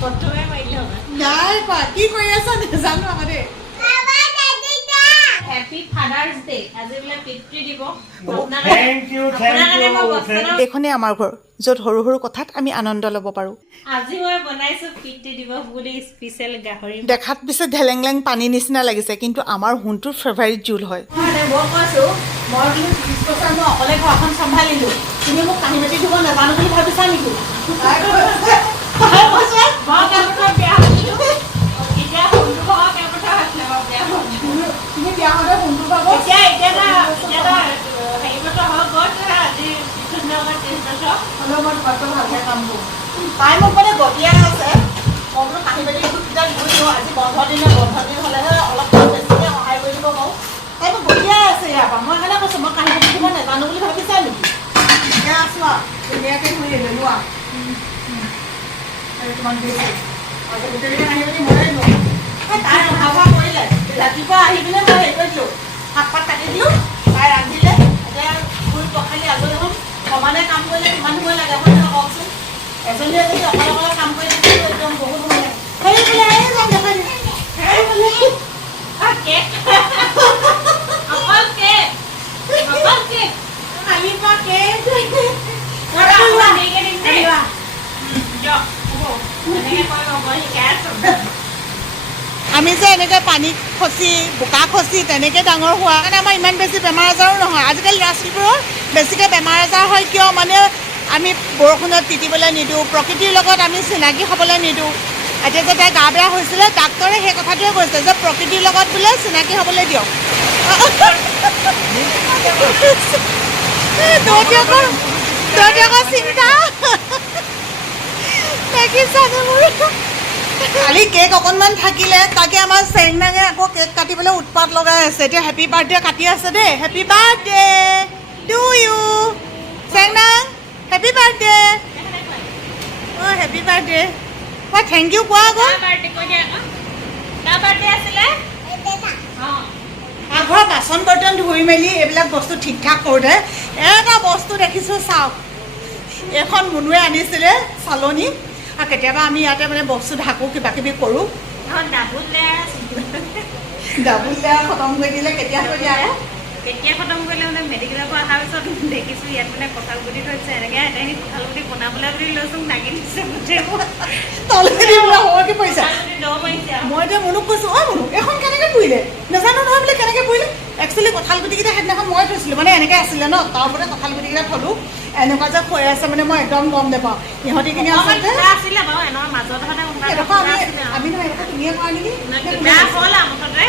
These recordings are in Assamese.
প্ৰথমে মাৰিলে হ'ব নাই পা কি কৰি আছা জানো আমাৰে হ্যাপি ফাদাৰ্স ডে আজি বলে পিতৃ দিবস থ্যাংক ইউ এইখনে আমাৰ ঘৰ য'ত সৰু সৰু কথাত আমি আনন্দ ল'ব পাৰোঁ আজি মই বনাইছো পিতৃ দিবস বুলি স্পেশাল গাহৰি দেখাত পিছে ঢেলেংলেং পানী নিচিনা লাগিছে কিন্তু আমাৰ হুনটোৰ ফেভাৰিট জোল হয় মই কৈছো মই কিন্তু 30 বছৰ মই অকলে ঘৰখন চম্ভালিলো তুমি মোক কাঁহী বাতি ধুব নাজানো বুলি ভাবিছা নেকি তুমি বিয়া হওঁতে কোনটো পাব হ'লেও মই ঘৰটো ভালকৈ কাম কৰোঁ তাই মোক মানে গতিয়াই আছে মই বোলো কাঁহী বাতি তেতিয়া ধুই দিওঁ আজি বন্ধ দিন হ'লেহে অলপ বেছিকৈ সহায় কৰি দিব পাৰোঁ তাই মোক গতিয়াই আছে ইয়াৰ পৰা মই সেইকাৰণে কৈছোঁ মই কাঁহী বাতি ধুব নাজানো বুলি ভাবিছা নেকি এতিয়া আছোঁ আৰু ধুনীয়াকৈ ধুই ল'লো আৰু তোমাক দিছোঁ আৰু গোটেইকেইটা কাঁহী বাতি ময়ে দিওঁ তাই ৰন্ধা বঢ়া কৰিলে ৰাতিপুৱা আহি পিনে মই হেৰি কৰিছিলোঁ শাক পাত কাটি দিওঁ তাই ৰান্ধিলে এতিয়া ফুল পখালি আজৰি হ'ম সমানে কাম কৰিলে কিমান সময় লাগে হয় নহয় কওকচোন এজনীয়ে যদি অকলে অকলে কাম কৰি থাকিব একদম বহুত সময় লাগে সেইবোলে যাম দেখা আমি যে এনেকৈ পানীত খচি বোকা খচি তেনেকৈ ডাঙৰ হোৱা কাৰণে আমাৰ ইমান বেছি বেমাৰ আজাৰো নহয় আজিকালি ল'ৰা ছোৱালীবোৰৰ বেছিকৈ বেমাৰ আজাৰ হয় কিয় মানে আমি বৰষুণত তিতিবলৈ নিদিওঁ প্ৰকৃতিৰ লগত আমি চিনাকি হ'বলৈ নিদিওঁ এতিয়া যে তাই গা বেয়া হৈছিলে ডাক্তৰে সেই কথাটোৱে কৈছে যে প্ৰকৃতিৰ লগত বোলে চিনাকি হ'বলৈ দিয়ক চিন্তা কালি কেক অকণমান থাকিলে তাকে আমাৰ চেংনাঙে আকৌ কেক কাটিবলৈ উৎপাত লগাই আছে এতিয়া হেপী বাৰ্থডে কাটি আছে দেই হেপী বাৰ্থডে টু ইউ চেংনাং হেপী বাৰ্থডে অঁ হেপী বাৰ্থডে মই থেংক ইউ কোৱা আকৌ পাকঘৰৰ বাচন বৰ্তন ধুই মেলি এইবিলাক বস্তু ঠিক ঠাক কৰোঁতে এটা বস্তু দেখিছোঁ চাওক এইখন মুনুৱে আনিছিলে চালনী আৰু কেতিয়াবা আমি ইয়াতে মানে বস্তু ঢাকোঁ কিবা কিবি কৰোঁ ডাবুল লেয়াৰ খতম কৰি দিলে কেতিয়া কৰি দিয়া কেতিয়া খতম কৰিলে মানে মেডিকেলৰ পৰা অহাৰ পিছত দেখিছোঁ ইয়াত মানে কঁঠাল গুটি থৈছে এনেকৈ এটাই কঁঠাল গুটি বনাবলৈ বুলি লৈছোঁ নাগি দিছে সময় পৰিছে দ মাৰিছে মই এতিয়া মুনুক কৈছোঁ অঁ মুনুক এইখন কেনেকৈ পুৰিলে নাজানো নহয় বোলে কেনেকৈ পুৰিলে একচুৱেলি কঁঠাল গুটিকেইটা সেইদিনাখন মই থৈছিলোঁ মানে এনেকৈ আছিলে ন তাৰ ওপৰতে কঁঠাল গুটিকেইটা থলোঁ এনেকুৱা যে হৈ আছে মানে মই একদম গম নাপাওঁ সিহঁতি কিনি আছিলে আছিলে বাৰু এনৰ মাজত আমি নহয় এটা তুমিয়ে কৰা নেকি বেয়া হ'ল আৰু মুঠতে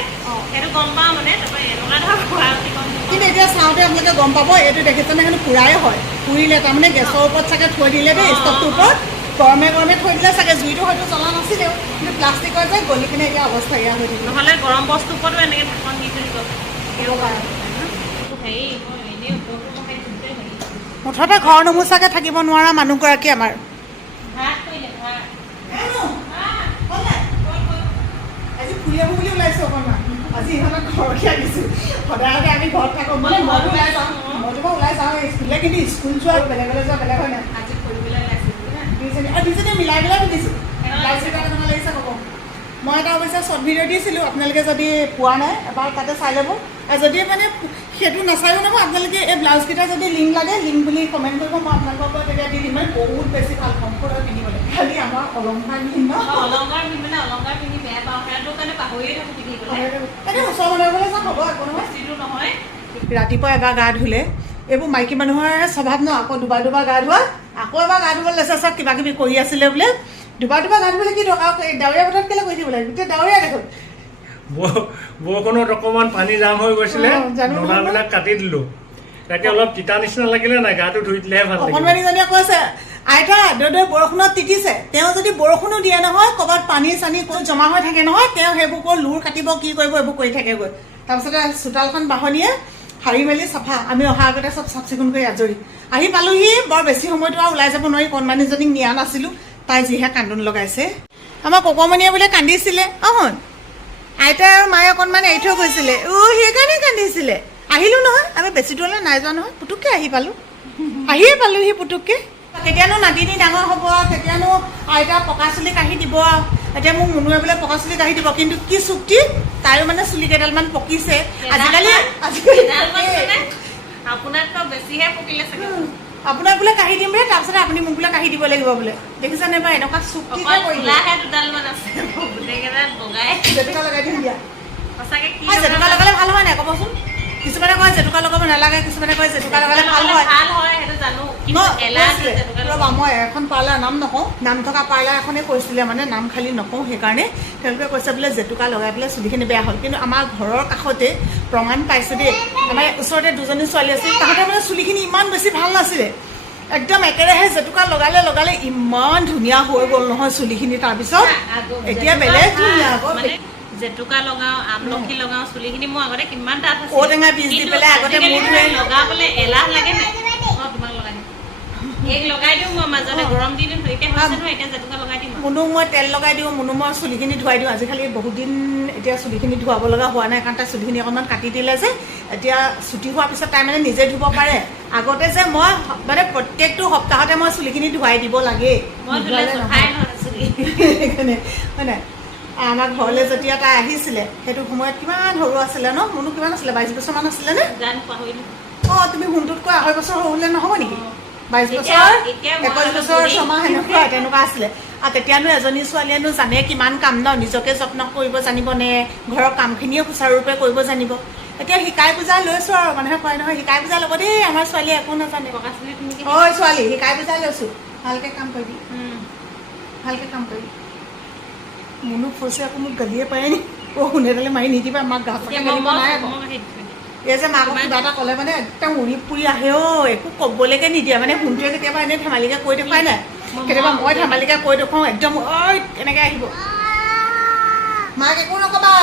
সেইটো গম পাওঁ মানে তাৰপৰা এনেকুৱা ধৰক কিন্তু এতিয়া চাওঁতে আপোনালোকে গম পাব এইটো দেখিছেনে কিন্তু পুৰাই হয় পুৰিলে তাৰমানে গেছৰ ওপৰত চাগে থৈ দিলে দেই ষ্টভটোৰ ওপৰত গৰমে গৰমে থৈ দিলে চাগে জুইটো হয়তো জ্বলা নাছিলেও কিন্তু প্লাষ্টিকৰ যে গলি কিনে এতিয়া অৱস্থা এয়া হৈ থাকিব নহ'লে গৰম বস্তুৰ ওপৰতো এনেকৈ ঢাকন দি থৈ দিব হেৰি এনেই মুঠতে ঘৰ নোমোচাকৈ থাকিব নোৱাৰা মানুহগৰাকী আমাৰ ভাত কৰিলে ভাত আজি ফুৰি আহোঁ বুলি ওলাইছোঁ অকণমান আজি ইহঁতক ঘৰতে আহিছোঁ সদায় আমি ঘৰত থাকোঁ মানে মইতো ওলাই যাওঁ স্কুললৈ কিন্তু স্কুল যোৱা বেলেগলৈ যোৱা বেলেগ হয় নাই আজি ফুৰিবলৈ ওলাইছোঁ দুইজনী মিলাই মিলাই পিন্ধিছোঁ লাগিছে ক'ব মই এটা অৱশ্যে শ্বৰ্ট ভিডিঅ' দিছিলোঁ আপোনালোকে যদি পোৱা নাই এবাৰ তাতে চাই ল'ব আৰু যদি মানে সেইটো নাচায়ো নহয় আপোনালোকে এই ব্লাউজকেইটা যদি লিংক লাগে লিংক বুলি কমেণ্ট কৰিব মই আপোনালোকৰ পৰা তেতিয়া দি দিম মানে বহুত বেছি ভাল কমফৰ্ট হয় পিন্ধিবলৈ খালি আমাৰ অলংকাৰ পিন্ধিম ন অলংকাৰ পিন্ধি অলংকাৰ পিন্ধি বেয়া পাওঁ সেইটো কাৰণে পাহৰিয়ে থাকোঁ পিন্ধিবলৈ এনে ওচৰ মানুহবোৰে চাওক হ'ব একো নহয় বেছিটো নহয় ৰাতিপুৱা এবাৰ গা ধুলে এইবোৰ মাইকী মানুহৰ স্বভাৱ ন আকৌ দুবাৰ গা ধোৱা আকৌ এবাৰ গা ধুবলৈ লৈছে চব কিবা কিবি কৰি আছিলে বোলে দুবাৰ গা ধুবলৈ কি দৰকাৰ ডাৱৰীয়া বতৰত কেলৈ কৰি দিব লাগে গোটেই ডাৱৰীয়া দেখোন বৰষুণত অকণমান পানী জাম হৈ গৈছিলে নলাবিলাক কাটি দিলোঁ তাকে অলপ তিতা নিচিনা লাগিলে নাই গাটো ধুই দিলেহে ভাল লাগে অকণমানিজনীয়ে কৈছে আইতা দৈ বৰষুণত তিতিছে তেওঁ যদি বৰষুণো দিয়ে নহয় ক'ৰবাত পানী চানী ক'ত জমা হৈ থাকে নহয় তেওঁ সেইবোৰ কৈ লুৰ কাটিব কি কৰিব এইবোৰ কৰি থাকেগৈ তাৰপিছতে চোতালখন বাহনীয়ে সাৰি মেলি চাফা আমি অহাৰ আগতে চব চাফ চিকুণ কৰি আজৰি আহি পালোহি বৰ বেছি সময়তো আৰু ওলাই যাব নোৱাৰি কণমানিজনীক নিয়া নাছিলোঁ তাই যিহে কান্দোন লগাইছে আমাৰ ককমণিয়ে বোলে কান্দিছিলে অহন আইতা আৰু মায়ে অকণমান এৰি থৈ গৈছিলে সেইকাৰণে কান্দিছিলে আহিলোঁ নহয় আমি বেছি দূৰলৈ নাই যোৱা নহয় পুটুককৈ আহি পালোঁ আহিয়ে পালোঁহি পুটুককৈ কেতিয়ানো নাতিনি ডাঙৰ হ'ব, কেতিয়ানো আইতা পকা চুলি কাঢ়ি দিব। এতিয়া মোক মুনুৱে বোলে পকা চুলি কাঢ়ি দিব, কিন্তু কি চুক্তি তাইও মানে চুলি কেইডালমান পকিছে আজিকালি। আপোনাতকৈ বেছিহে পকিলে চাগে। আপোনাক বোলে কাঢ়ি দিম বোলে, তাৰপিছতে আপুনি মোক বোলে কাঢ়ি দিব লাগিব বোলে। দেখিছানে বাৰু এনেকুৱা চুক্তি খোলাহে দুডালমান আছে, গোটেইকেইটা বগাই। জেতুকা লগাই দিম দিয়া। সঁচাকে কি জেতুকা লগালে ভাল হয় নাই ক'বচোন? কিছুমানে কয় জেতুকা লগাব নালাগে, কিছুমানে কয় জেতুকা লগালে ভাল হয়। ভাল হয় সেইটো জানো, কিন্তু এলাহ জেতুকা ৰ'বা, মই এখন পাৰ্লাৰ নাম নকওঁ, নাম থকা পাৰ্লাৰ এখনে কৈছিলে, মানে নাম খালি নকওঁ, সেইকাৰণে তেওঁলোকে কৈছে বোলে জেতুকা লগাই পেলাই চুলিখিনি বেয়া হ'ল। কিন্তু আমাৰ ঘৰৰ কাষতে প্ৰমাণ পাইছোঁ দেই, আমাৰ ওচৰতে দুজনী ছোৱালী আছিল, তাহাঁতে মানে চুলিখিনি ইমান বেছি ভাল নাছিলে, একদম একেৰাহে জেতুকা লগালে ইমান ধুনীয়া হৈ গ'ল নহয় চুলিখিনি। তাৰপিছত এতিয়া বেলেগ ধুনীয়া আকৌ। জেতুকা লগাও, আমলখি লগাও, চুলিখিনি মোৰ আগতে কিমান ডাঠ আছিল। ঔটেঙা বীজ দি পেলাই আগতে মোৰ লগাবলৈ এলাহ লাগে নাই। তোমাক লগাই দিম, এক লগাই দিওঁ মই মাজতে, গৰম দিন এতিয়া হৈছে নহয়, এতিয়া জেতুকা লগাই দিম। মুনুক মই তেল লগাই দিওঁ, মুনুক মই চুলিখিনি ধুৱাই দিওঁ। আজিকালি বহুত দিন এতিয়া চুলিখিনি ধুৱাব লগা হোৱা নাই, কাৰণ তাই চুলিখিনি অকণমান কাটি দিলে যে, এতিয়া ছুটি হোৱাৰ পিছত তাই মানে নিজে ধুব পাৰে। আগতে যে মই মানে প্ৰত্যেকটো সপ্তাহতে মই চুলিখিনি ধুৱাই দিব লাগে, সেইকাৰণে হয় নাই। আমাৰ ঘৰলৈ যেতিয়া তাই আহিছিলে সেইটো সময়ত কিমান সৰু আছিলে ন? মুনু কিমান আছিলে? 22 বছৰমান আছিলে নে? অঁ, তুমি সোণটোতকৈ 2.5 বছৰ সৰু হ'লে নহ'ব নেকি? 22 বছৰ, 21 বছৰ, 6 মাহ সেনেকুৱা তেনেকুৱা আছিলে। আৰু তেতিয়ানো এজনী ছোৱালীয়েনো জানে কিমান কাম ন? নিজকে যত্ন কৰিব জানিবনে, ঘৰৰ কামখিনিও সুচাৰুৰূপে কৰিব জানিব। এতিয়া শিকাই বুজাই লৈছোঁ আৰু, মানুহে কয় নহয় শিকাই বুজাই ল'ব দেই, আমাৰ ছোৱালীয়ে একো নাজানে। ঐ ছোৱালী, শিকাই বুজাই লৈছোঁ, ভালকৈ কাম কৰিবি, ভালকৈ কাম কৰিবি। মুনুক কৈছে আকৌ মোক গালিয়ে পাৰে নি? শুনেডালে মাৰি নিদিবা, মাক গা পাতি গালিব নাই আকৌ। এই যে মাকক কিবা এটা ক'লে মানে একদম উৰি পুৰি আহে অ', একো ক'বলৈকে নিদিয়ে। মানে শুনটোৱে কেতিয়াবা এনেই ধেমালিকৈ কৈ দেখুৱাই নাই, কেতিয়াবা মই ধেমালিকৈ কৈ দেখুৱাওঁ, একদম ঐ এনেকৈ আহিব। মাক একো নক'বা,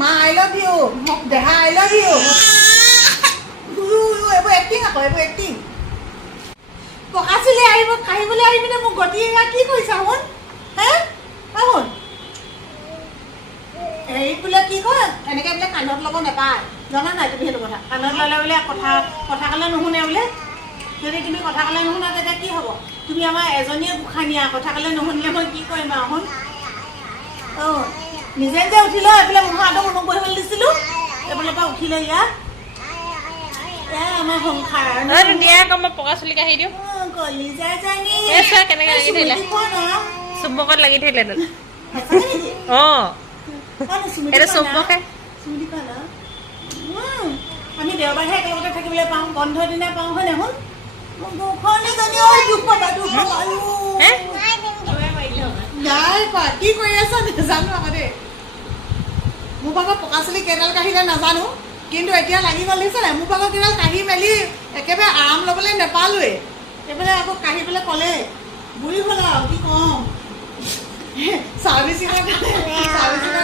মা আই লাভ ইউ, দেহা আই লাভ ইউ। এইবোৰ এক্টিং আকৌ, এইবোৰ এক্টিং। পকা চুলি আহিব, কাঢ়িবলৈ আহি পিনে মোক গতি কি কৰিছা শুন? হে শুন, হেৰি বোলে কি কয়, এনেকৈ বোলে কাণত ল'ব নাপায়, জানা নাই তুমি সেইটো কথা? কাণত ল'লে বোলে কথা ক'লে নুশুনে বোলে। যদি তুমি কথা ক'লে নুশুনা তেতিয়া কি হ'ব? তুমি আমাৰ এজনীয়ে গোসাঁনীয়া, কথা ক'লে নুশুনিলে মই কি কৰিম আৰু শুন? অঁ, নিজে যে উঠিলোঁ, এইফালে মুখৰ আগত মুখ বহিবলৈ দিছিলোঁ, এইফালৰ পৰা উঠিলে ইয়াত আমাৰ সংসাৰ দিয়া আকৌ মই পকা চুলি কাঢ়ি দিওঁ। কলিজা জানি কেনেকে লাগি থাকিলে চুম্বকত লাগি থাকিলে অঁ এইটো চুম্বকে। আমি দেওবাৰহে একেলগতে থাকিবলৈ পাওঁ, বন্ধ দিনা পাওঁ, হয় নহয়? কি কৰি আছ নাজানো আকৌ দেই। মোৰ ভাগৰ পকা চুলি কেইডাল কাঢ়িলে নাজানো, কিন্তু এতিয়া লাগি গ'ল দিছে নাই? মোৰ ভাগৰ কেইডাল কাঢ়ি মেলি একেবাৰে আৰাম ল'বলৈ নাপালোৱে, এইফালে আকৌ কাঢ়িবলৈ ক'লে বুঢ়ী হ'ল আৰু কি ক'ম। চাৰ্ভিচিঙৰ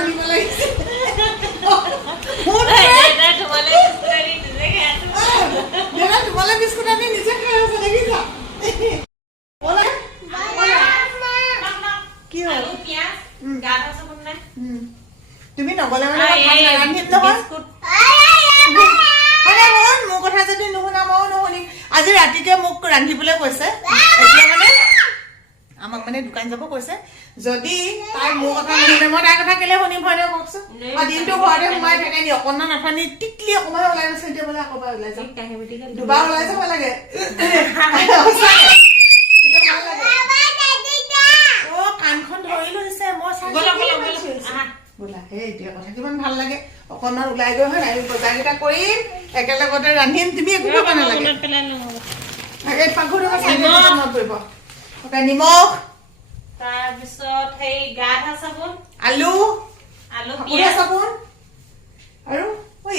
নিব লাগিছে। তোমালে বিস্কুট আনি নিজে খাই আছে দেখিছা? কি হ'ল? তুমি নগ'লে মানে ৰান্ধিম নহয়। মোৰ কথা যদি নুশুনা ময়ো নুশুনিম। আজি ৰাতিকে মোক ৰান্ধিবলৈ কৈছে, এতিয়া মানে আমাক মানে দোকান যাব কৈছে। যদি তাই মোৰ কথা নুশুনে মই তাইৰ কথা কেলে শুনিম, হয় নে কওকচোন? দিনটো ঘৰতে সোমাই থাকে নি? অকণমান নাথানি টিকলি অকণমান ওলাই গৈছে, এতিয়া বোলে আকৌ ওলাই যাম, দুবাৰ ওলাই যাব লাগে। কাণখন ধৰি লৈছে, মই বোলা সেই এতিয়া কথা কিমান ভাল লাগে, অকণমান ওলাই গৈ হয় নাই? বজাৰকেইটা কৰিম, একেলগতে ৰান্ধিম, তুমি একো কৰিব নালাগে। নিমখ, তাৰপিছত সেই গা ধোৱা চাবোন, আলু, আলু চাবোন, আৰু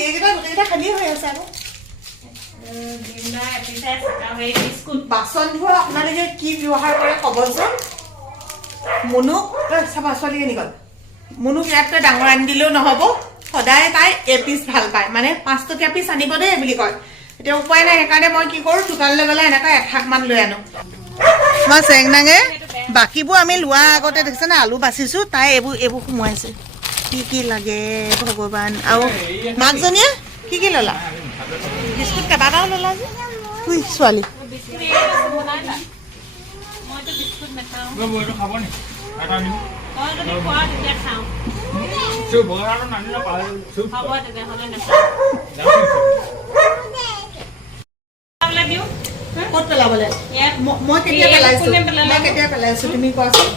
এইকেইটা গোটেইকেইটা খালী হৈ আছে আকৌ। বাচন ধোৱা আপোনালোকে কি ব্যৱহাৰ কৰে ক'বচোন? মুনুক চাবা, ছোৱালীজনী গ'ল, মুনুক ইয়াতকৈ ডাঙৰ আনি দিলেও নহ'ব, সদায় তাই এপিচ ভাল পায়, মানে 5 টকীয়া পিচ আনিব দেই বুলি কয়। এতিয়া উপায় নাই, সেইকাৰণে মই কি কৰোঁ, দোকানলৈ গ'লে এনেকৈ 1 থাকমান লৈ আনো। মই চেংনাঙে বাকীবোৰ আমি লোৱাৰ আগতে দেখিছে নে আলু বাচিছোঁ, তাই এইবোৰ সোমোৱাইছে। কি লাগে ভগৱান। আৰু মাকজনীয়ে কি ল'লা? বিস্কুট কেইবাটাও ল'লা যে ছোৱালী তুমি এই বস্তু বনাইলা মইতো বিস্কুট নাখাওঁ এইটো খাব নি এটা নিম তই যদি খোৱা তেতিয়া খাওঁ চুপ বগাটো নানিলে পালে চুপ হ'ব তেতিয়াহ'লে নাখাওঁ দিওঁ ক'ত পেলাবলে ইয়াত মই কেতিয়া পেলাইছো মই কেতিয়া পেলাইছো তুমি কোৱাচোন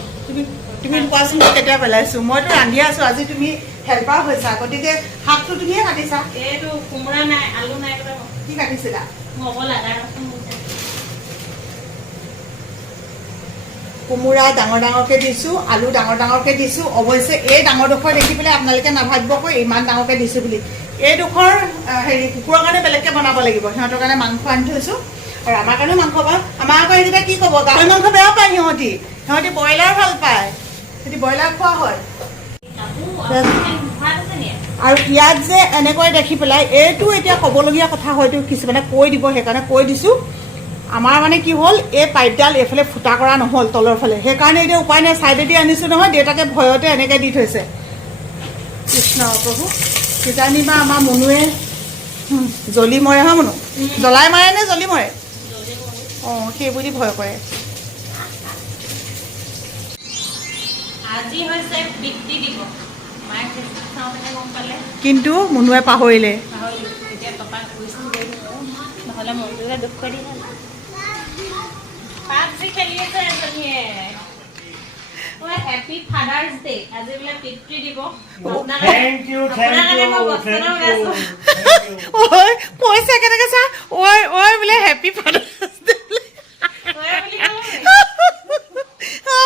তুমি কোৱাচোন মই কেতিয়া পেলাইছো মইতো ৰান্ধি আছো আজি তুমি হেল্পাৰ হৈছা গতিকে শাকটো তুমিয়ে কাটিছা এইটো কোমোৰা নাই আলু নাই কি কাটিছিলা মগল আদা ৰচুন কোমোৰা ডাঙৰ ডাঙৰকে দিছো আলু ডাঙৰ ডাঙৰকে দিছো অৱশ্যে এই ডাঙৰডোখৰ দেখি পেলাই আপোনালোকে নাভাবিবকৈ ইমান ডাঙৰকে দিছো বুলি এইডোখৰ হেৰি কুকুৰৰ কাৰণে বেলেগকে বনাব লাগিব সিহঁতৰ কাৰণে মাংস আনি থৈছো আৰু আমাৰ কাৰণেও মাংস পাওঁ আমাৰ আকৌ এইকেইটা কি ক'ব গাহৰি মাংস বেয়া পায় সিহঁতি ব্ৰইলাৰ ভাল পায় সিহঁতি ব্ৰইলাৰ খোৱা হয় আৰু ইয়াত যে এনেকৈ দেখি পেলাই এইটো এতিয়া ক'বলগীয়া কথা হয়তো কিছুমানে কৈ দিব সেইকাৰণে কৈ দিছোঁ আমাৰ মানে কি হ'ল এই পাইপডাল এইফালে ফুটা কৰা নহ'ল তলৰ ফালে সেইকাৰণে এতিয়া উপায় নাই ছাইডেদি আনিছোঁ নহয় দেউতাকে ভয়তে এনেকৈ দি থৈছে কৃষ্ণ প্ৰভু কিজানি বা আমাৰ মনুৱে জ্বলি মৰে হয় মনো জ্বলাই মাৰে নে জ্বলি মৰে অঁ সেই বুলি ভয় কৰে আজি হৈছে পিতৃ দিৱস মায়ে ফেচবুক চাওঁতে গম পালে কিন্তু মনুৱে পাহৰিলে পাহৰিলোঁ এতিয়া পাপাক কৈছোঁ নহ'লে মনটোকে দুখ কৰি দিলে পাপ যে খেলি আছে এজনীয়ে হেপী ফাদাৰ্ছ ডে আজি বোলে পিতৃ দিৱস থেংক ইউ ঐ কৈছে কেনেকৈ চা ঐ বোলে হেপী ফাদাৰ্ছ ডে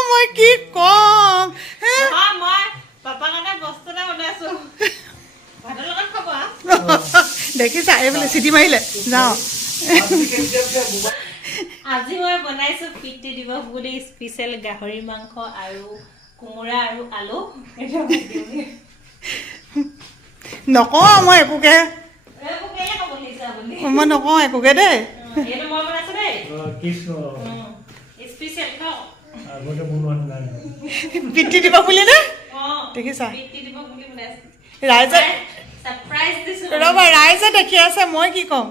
মই কি ক'ম মই পাপাৰ কাৰণে বস্তু এটা বনাইছোঁ ভাতৰ লগত খাব দেখিছা এই বোলে চিটি মাৰিলে যাওঁ আজি মই বনাইছোঁ পিতৃ দিৱস বুলি স্পেচিয়েল গাহৰি মাংস আৰু কোমোৰা আৰু আলু নকওঁ মই একোকে মই নকওঁ একোকে দেই এইটো মই বনাইছোঁ দেই কৃষ্ণ স্পেচিয়েল খাওঁ আগতে বনোৱা নাই পিতৃ দিৱস বুলি নে অঁ দেখিছা পিতৃ দিৱস বুলি বনাইছোঁ ৰাইজে ছাৰপ্ৰাইজ দিছোঁ ৰ'বা ৰাইজে দেখি আছে মই কি ক'ম